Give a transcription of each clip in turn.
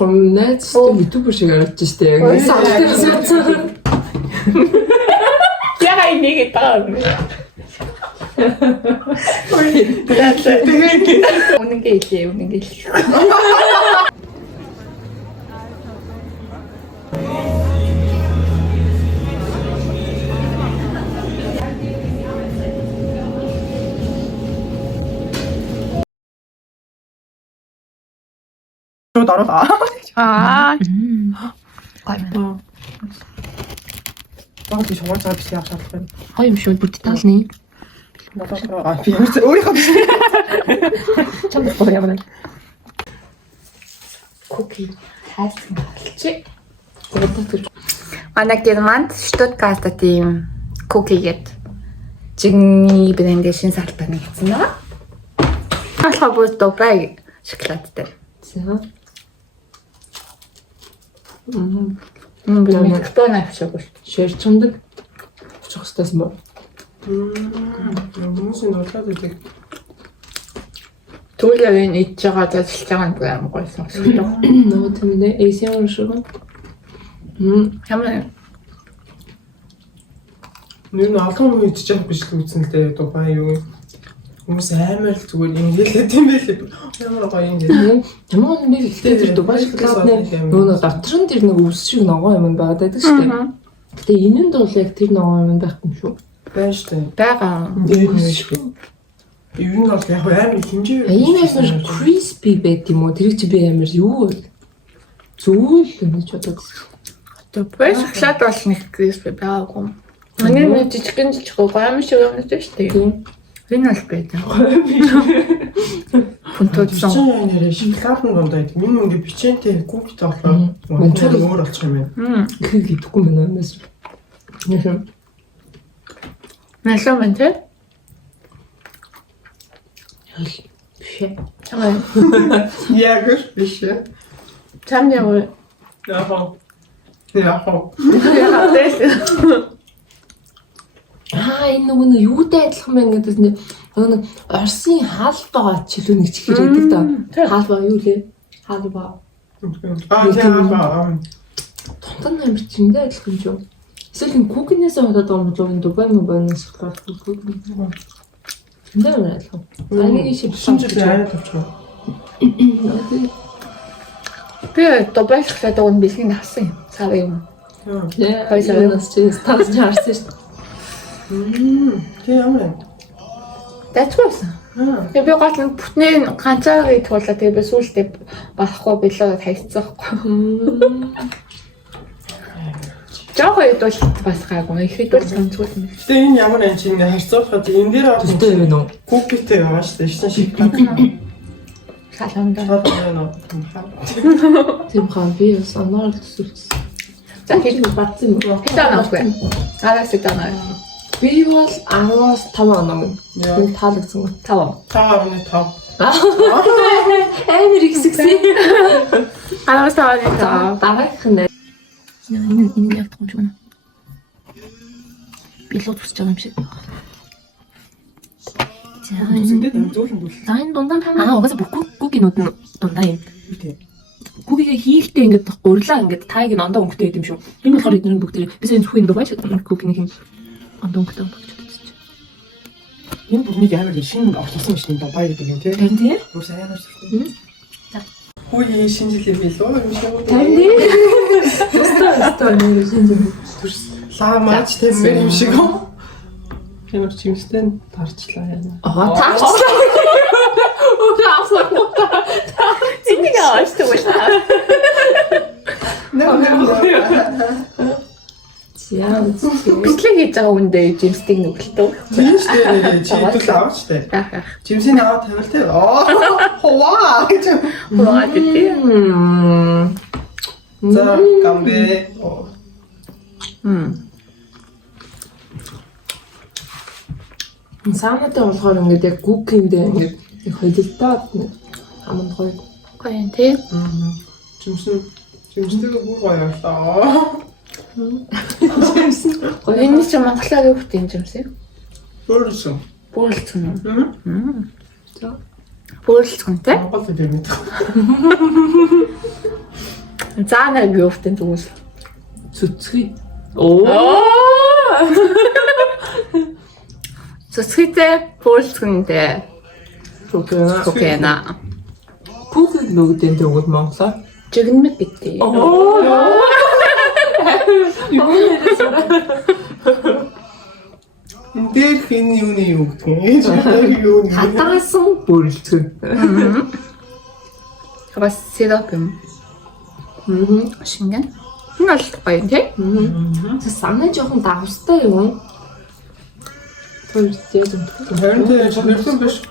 Найзтай ютубер шиг харагдаж штэ яг. Яа энийг таа. Үнэн гээ. 나로다. Аа. Гайвна. Багт шугар цаа биш яах шаардлагагүй. Хоёр юм шүү бүгд таалны. Аа би өөрийнхөө Чамд бол явна. Cookie хайсан чи. Манай германд Штутгарт тийм cookie-гээд жигний брэндийн шин салтаа нэгдсэн байна. Алхаа бүр добай шоколадтай. За. Би кто навчаагүй. Шэр чамдаг. Очих хэвчээс мөн. хүмүүсийн дуулаад байдаг. Түлээ энэ идж байгаа ажиллаж байгаа нь амар гоё сонсогдох. Нөө тэмдээ ASMR шиг. Ямар Нэр нь алхам үе идэж байгаа биш л үзсэн л дээ Дубай юу. Хүмүүс амар л зүгээр ингээл тийм байлээ. Ямар гоё юм дээ. Ямар нэг хэлтэй тэр Дубай шоколадны нөө дотор нь тэр нэг өвс шиг ногоо юм байгаад байдаг шүү дээ. Гэтэ энэ нь бол яг тэр ногоо юм байхгүй шүү. Байна шүү дээ. байгаа. Дээр нь шүү. Ер нь бол яг амар хэмжээ. Энэ амар crispy байт юм уу? Тэр чи би амар юу вэ? Зүйл гэж бодоод. Дубай шоколад бол нэг crispy байгаагүй. Манай нэг жижигэн гойм шиг юм дээ шүү дээ. Энэ бол байдаг. Пунтодсон. Бичэн нэрээ шоколадны дундаа байдаг. Миний ингээ бичэнтэй кукитэй болохоор өөр болчих юм байна. Их идэхгүй байна юмээс. Нэхэн. Насаа мэн тэ? Биш. Яг биш. Чам яа. Яг. Энэ нөгөө юутай адилхан байна гэдэг нь нөгөө Орсын хаалбаа чилүү нэг чихэр байдаг да. Хаалбаа юу лээ? Хаалбаа. Аа. Тонтон амир чимдээ адилхан юм шүү. Эсвэл энэ кукинээс болоод байгаа юм болов энэ Дубай мобайнаас шоколад кукин. Эндээ адилхан. Анийг шиг шинжлэх ухааны тавчгаа. Би Дубай шоколад уун бэлгийн авсан юм. Сав юм. Яа, хоёроос чи стас чарсан шүү. Тийм ямар. Дайцгүйсэн. Би гол нь бүтнээ ганцаараа туулаа тэгээ би сүүлдээ болохгүй билээ хайцсахгүй. Жохоо идвэл бас гайгүй. Их идвэл ганцгүй. Гэтэ энэ ямар юм чи ингээ харьцуулахад энэ дээр бол Өстэй юм уу? кукитэй байгаа шүү дээ. Шин шоколад. Саламдаа. Тийм хаа би санаар төсөлсөн. За хэд бацсан юм. таанахгүй. Араас таанаа. Би бол 10-аас 5 оноо. Яг таалагдсан. 5. 5.5. Амар их сэгсэн. Араас таанаа. Дараагийнх нь Энэ яг том юм. Билүү тусч байгаа юм шиг. Зүсэндээ зөөлөн дүүл. За энэ дундаа угаасаа бүх кукинууд нь дундаа юм. Тийм. Кукигээ хийхдээ ингээд гурлаа ингээд тайг нь ондоо өнгөтэй гэдэг юм шүү. Энэ болохоор эдгээр бүгд бис энэ зөвхөн Дубай кукиний юм ондоо өнгөтэй болчихсон. Энэ бүхнийг амар шинэ орчсон шинэ Дубай гэдэг юм тий. Тань тий? Бүр сайн байна. Хөөе шинжилгээ билүү юм шиг. Тань тий? Өстөө нэр шинжилгээ. Лаамаач тийм юм шиг. Ямар чимстэй тарчлаа яа. Тарчлаа. Өөдөө авсан. Энийг ааштай байна. Яа, бичлэг хийж байгаа үндэ жимстиг нүгэлтөө. Тийм шүү дээ. Чи идэл аваач тий. Жимсийн аваа тавил тий. Ховаа гэж. Ховаа тий. За камбэ. Саанатай болохоор ингээд яг гүкиндээ ингээд их хөдөлтөө аманд гоё. Гоё тий. Жимстэй бүр гоё болоо. Гоё энэ ч Монголоор юу гэдэг юм жимсээ? Бөөлсөн. Бөөлсөн. За. Бөөлсөн тий. Монгол хэлээр мэдээ. Заанаа гүйвтэн зүгээс. Цэцгий. Оо. Цэцгийтэй польскэнтэй. Окей. Окейна. Хүүхэд нөгөөдөө өгөл Монголоо. Жигнэмэг гэдэг. Оо. Юу нэрээс энэ дээр хин юуны юу гэх юм. хатаасан бүрэлдэхүүн. Бас сироп юм. Шингэн. Энэ бол гоё юм тий. Санаа жоохон давстай юм. Харин нэрсэн биш.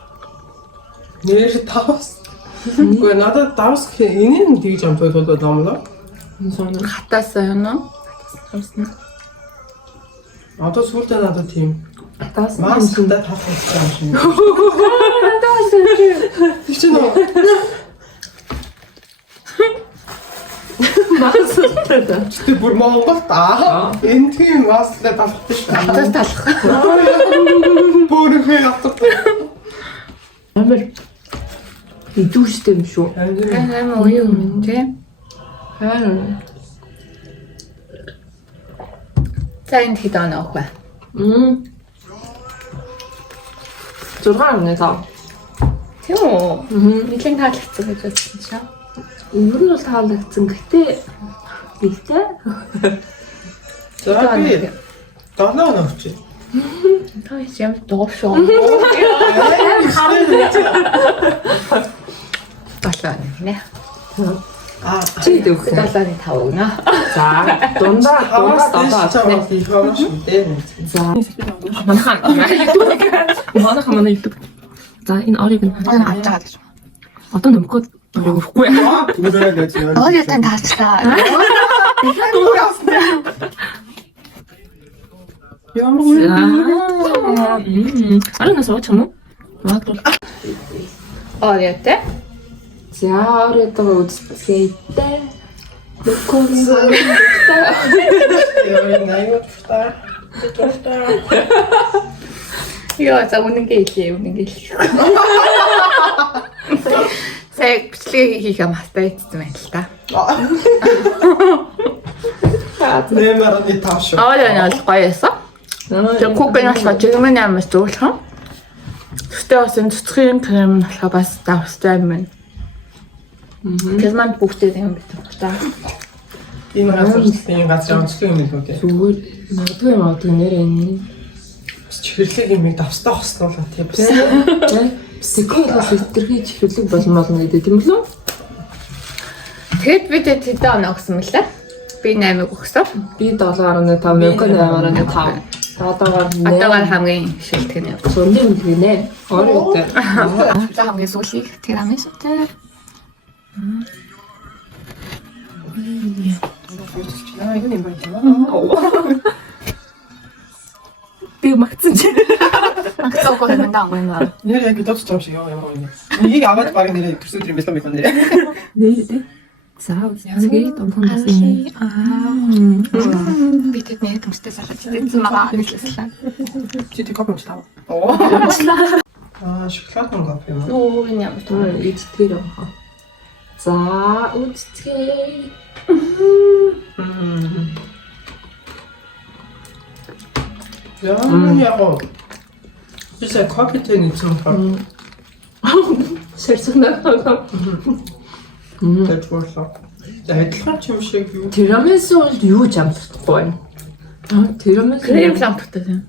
Нэр тавс. Гэхдээ надад давс гэх энэ тэгж амтай болоод амлаа. Хатаасаа юм уу? Хатаасан. Одоо сүултээ надад тийм Хатаас масканда тавхсан юм шиг. Хатаас. Тэг чи нөө маастай. чи бүр Монголд энэ тийм масканда тавхсан шүү. Хатаас талах. Бүр их авдаг. Амар идүүштэй юм шүү. Амар уу юм тий. Харин. За энэ хэд оноо вэ? 6.5. Тийм үү? Нэлийн таалагдсан гэж бодсон шээ. Ер нь бол таалагдсан. Гэтэ За би 7 онооч. Та юм доошоо. Талаа нэ. чи дүүх. 7.5 өгнө. За дундаа 7. Би хоош мэдээ. За манай YouTube. За энэ орыг нь Авч байгаа гэж. одоо нөмгөө орыг өрөхгүй. Оо яа тань таачлаа. Араас сууч юм уу? Магадгүй. Оо яа тэ? За оройдоо үзсгээдээ. Нөмгөө Яа за үнэнгээ хэлээ. Сая бичлэгийг хийх юм хастай ийдсэн байна л та. Нэмэрний тааш. Аа яа бол гоё яасан. Тэр кукэнаас жигмэн амс зөвлөх. Тэгтээ бас энэ цэцгийн крем болохоо бас давстай юм байна. Кэлман бүгдээ юм бит. За. Энэ газар онцлог юм л үү? зүгээр магадгүй нэр энэ. Чихэрлэг юм давстаа хослуулаа тийм бас. Секунд бас илэрхий чихэрлэг болно гэдэг тийм үү? Тэгэд бид тэдэ оноо өгсөн мөлий. Би 8-ыг өгсөн. Би 7.5, Мөкө 8.5. Одоогоор хамгийн шилдэг нь. Зөндөө юм гинэ. Оройтой. За хамгийн сүүлийг тирамису дээр. Би магтсан чи. Магтаахгүй юм даа юм аа. Нэр яг дот ч юм шиг ямар юм. Энийг аваад баг нэр төрсөн юм байсан байна. Нэр. За үзье. Донтон басны. Би тэдний төмстэй салаад идсэн байгаа хэлсэн. Чи тэг кофе тав. Шоколадны кофе юм. Оо энэ ямар Тэр идтгэр байгаа. За үзье. Яг би сая кофетэй нэгсэн болохоор Сэрсэнэ. тэгж болоо. Адилхан ч юм шиг юу. Тирамису бол юу ч амлахгүй байна. Тирамису крем ламптай тийм.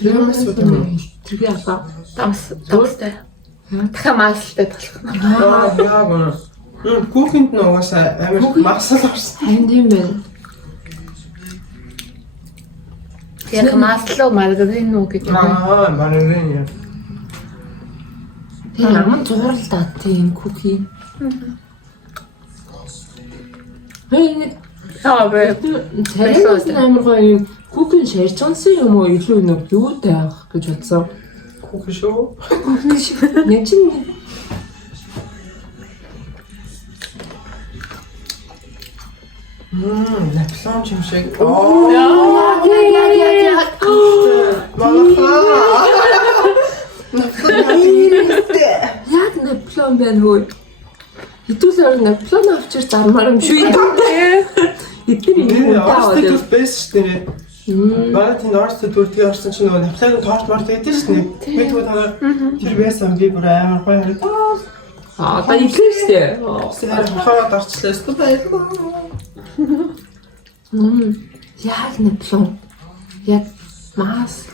Тирамису тэргээ аваа. Давстай. Дахиад маслтай болох. Яг кухинд нугасаа амар масал орсон. Энд юм байна. Яг масло маргарин уу гэдэг. Маргарин. Тэр ямар зурлаа тийм куки. Хөөе. Аа Тэр амар гоё кукин шарчсан юм уу илүү нэг юу таах гэж бодсон. Кухи шүү. Нэг чинь Наплон юм шиг. яг нэг план байна хөө. Хэдүүлээ Наполеон авчир зармаар юм шүү. Эдгээр юм Орстой таа. төс байсан шүү дээ. Манай тийм орстой төрдгийг орсон чинь нөгөө Наполеон торт март гэдэг шүү дээ. Би тэгвэл танаа тэр байсан би бүр амар гоё харагдаа. Та ихэвчтэй. Сэр хахаад орчлаа шүү байлаа. Яг Наполеон. Яг мас.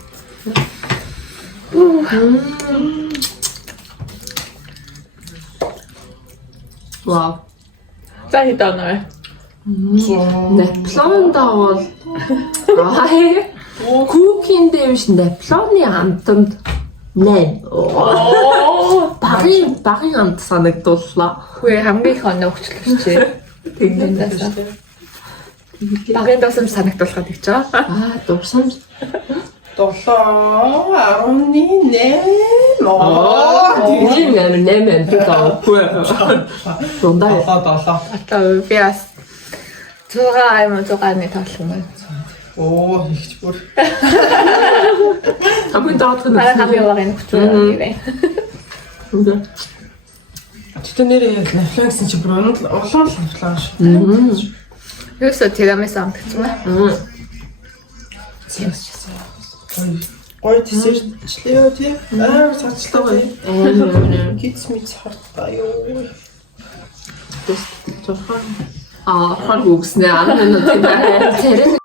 Вау. За хэдэнэ. Наполеон даавал күүкийн дэвш Наполеоны амтанд 8. Багын амт санагдууллаа. Хөөе хамгийн их оноо өгчлөж Тэнгэнээс. Багын досом санагдуулахад гэж байгаа. Дурсамж. 7 18. Нэмэн таагүй. Дундаа. 7. Одоо би бас 6-ны тоглох юм байна. Оо ихч бүр. Хамгийн даатгах нь. Хамгийн багын өгчлөө юм. Тэгтээ нэрээ Наполеон гэсэн чи бүр улаан Наполеон шүү. Юусо тирамис амтгсан байна. Гой тисэрчлээ тий. Аа цацлаа тий. Гиц мэц хартаа ёо. Хар үгснээ анаа тийм царай